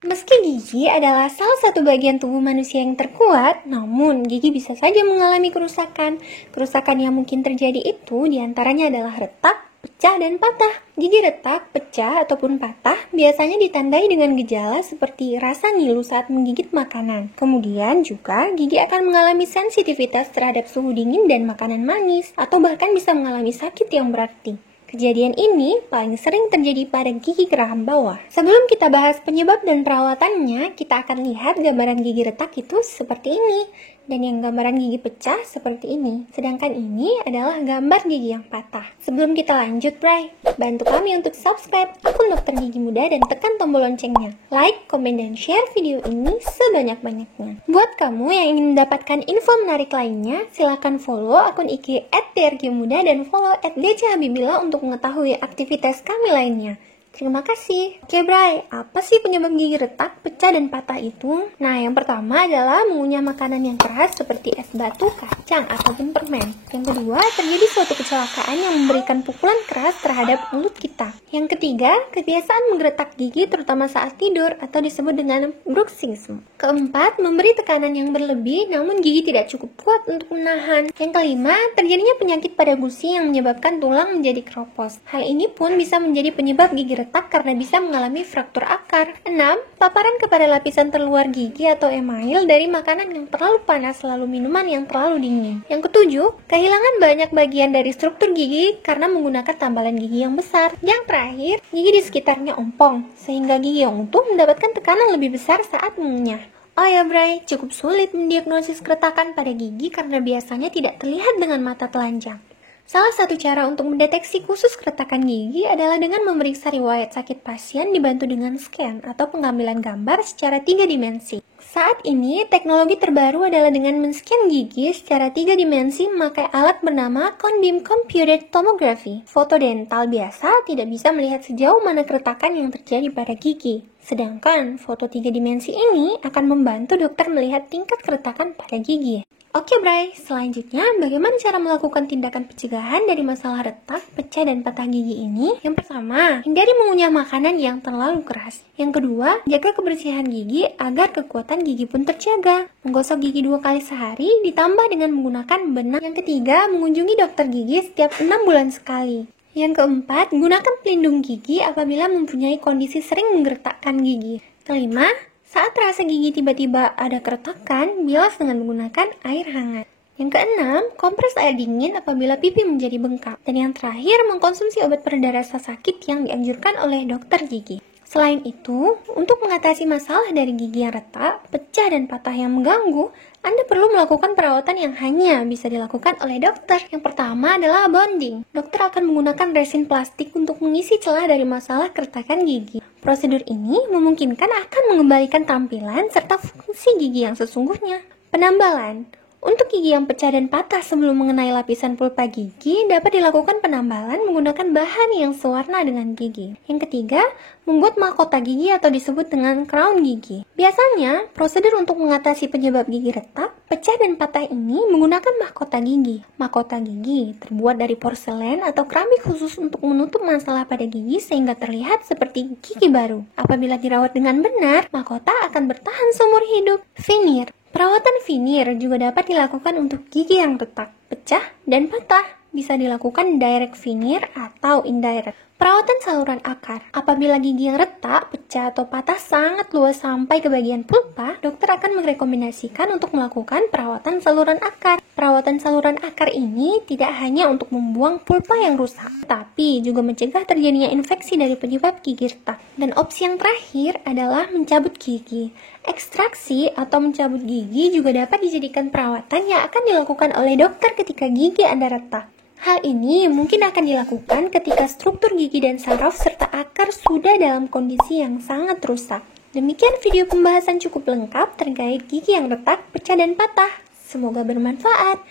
Meski gigi adalah salah satu bagian tubuh manusia yang terkuat, namun gigi bisa saja mengalami kerusakan. Kerusakan yang mungkin terjadi itu diantaranya adalah retak, pecah, dan patah. Gigi retak, pecah, ataupun patah biasanya ditandai dengan gejala seperti rasa ngilu saat menggigit makanan. Kemudian juga gigi akan mengalami sensitivitas terhadap suhu dingin dan makanan manis, atau bahkan bisa mengalami sakit yang berarti. Kejadian ini paling sering terjadi pada gigi geraham bawah. Sebelum kita bahas penyebab dan perawatannya, kita akan lihat gambaran gigi retak itu seperti ini. Dan yang gambaran gigi pecah seperti ini. Sedangkan ini adalah gambar gigi yang patah. Sebelum kita lanjut, Bray, bantu kami untuk subscribe akun Dokter Gigi Muda dan tekan tombol loncengnya. Like, komen, dan share video ini sebanyak-banyaknya. Buat kamu yang ingin mendapatkan info menarik lainnya, silakan follow akun IG @drgmuda dan follow @dchabibila untuk mengetahui aktivitas kami lainnya. Terima kasih. Oke, Bray, apa sih penyebab gigi retak, pecah, dan patah itu? Nah, yang pertama adalah mengunyah makanan yang keras seperti es batu, kacang, ataupun permen. Yang kedua, terjadi suatu kecelakaan yang memberikan pukulan keras terhadap mulut kita. Yang ketiga, kebiasaan menggeretak gigi terutama saat tidur atau disebut dengan bruxism. Keempat, memberi tekanan yang berlebih namun gigi tidak cukup kuat untuk menahan. Yang kelima, terjadinya penyakit pada gusi yang menyebabkan tulang menjadi keropos. Hal ini pun bisa menjadi penyebab gigi retak karena bisa mengalami fraktur akar. 6. Paparan kepada lapisan terluar gigi atau email dari makanan yang terlalu panas lalu minuman yang terlalu dingin. Yang ketujuh, kehilangan banyak bagian dari struktur gigi karena menggunakan tambalan gigi yang besar. Yang terakhir, gigi di sekitarnya ompong, sehingga gigi yang utuh mendapatkan tekanan lebih besar saat mengunyah. Oh ya, Bray, cukup sulit mendiagnosis keretakan pada gigi karena biasanya tidak terlihat dengan mata telanjang. Salah satu cara untuk mendeteksi khusus keretakan gigi adalah dengan memeriksa riwayat sakit pasien dibantu dengan scan atau pengambilan gambar secara 3 dimensi. Saat ini, teknologi terbaru adalah dengan men-scan gigi secara 3 dimensi memakai alat bernama Cone Beam Computed Tomography. Foto dental biasa tidak bisa melihat sejauh mana keretakan yang terjadi pada gigi. Sedangkan foto 3 dimensi ini akan membantu dokter melihat tingkat keretakan pada gigi. Oke, Bray, selanjutnya bagaimana cara melakukan tindakan pencegahan dari masalah retak, pecah, dan patah gigi ini? Yang pertama, hindari mengunyah makanan yang terlalu keras. Yang kedua, jaga kebersihan gigi agar kekuatan gigi pun terjaga. Menggosok gigi 2 kali sehari ditambah dengan menggunakan benang. Yang ketiga, mengunjungi dokter gigi setiap 6 bulan sekali. Yang keempat, gunakan pelindung gigi apabila mempunyai kondisi sering menggeretakkan gigi. Kelima, saat rasa gigi tiba-tiba ada keretakan, bilas dengan menggunakan air hangat. Yang keenam, kompres air dingin apabila pipi menjadi bengkak. Dan yang terakhir, mengkonsumsi obat pereda rasa sakit yang dianjurkan oleh dokter gigi. Selain itu, untuk mengatasi masalah dari gigi yang retak, pecah, dan patah yang mengganggu, Anda perlu melakukan perawatan yang hanya bisa dilakukan oleh dokter. Yang pertama adalah bonding. Dokter akan menggunakan resin plastik untuk mengisi celah dari masalah keretakan gigi. Prosedur ini memungkinkan akan mengembalikan tampilan serta fungsi gigi yang sesungguhnya. Penambalan. Untuk gigi yang pecah dan patah sebelum mengenai lapisan pulpa gigi, dapat dilakukan penambalan menggunakan bahan yang sewarna dengan gigi. Yang ketiga, membuat mahkota gigi atau disebut dengan crown gigi. Biasanya, prosedur untuk mengatasi penyebab gigi retak, pecah, dan patah ini menggunakan mahkota gigi. Mahkota gigi terbuat dari porselen atau keramik khusus untuk menutup masalah pada gigi sehingga terlihat seperti gigi baru. Apabila dirawat dengan benar, mahkota akan bertahan seumur hidup. Veneer. Perawatan veneer juga dapat dilakukan untuk gigi yang retak, pecah, dan patah. Bisa dilakukan direct veneer atau indirect. Perawatan saluran akar. Apabila gigi yang retak, pecah, atau patah sangat luas sampai ke bagian pulpa, dokter akan merekomendasikan untuk melakukan perawatan saluran akar. Perawatan saluran akar ini tidak hanya untuk membuang pulpa yang rusak, tapi juga mencegah terjadinya infeksi dari penyebab gigi retak. Dan opsi yang terakhir adalah mencabut gigi. Ekstraksi atau mencabut gigi juga dapat dijadikan perawatan yang akan dilakukan oleh dokter ketika gigi Anda retak. Hal ini mungkin akan dilakukan ketika struktur gigi dan saraf serta akar sudah dalam kondisi yang sangat rusak. Demikian video pembahasan cukup lengkap terkait gigi yang retak, pecah, dan patah. Semoga bermanfaat.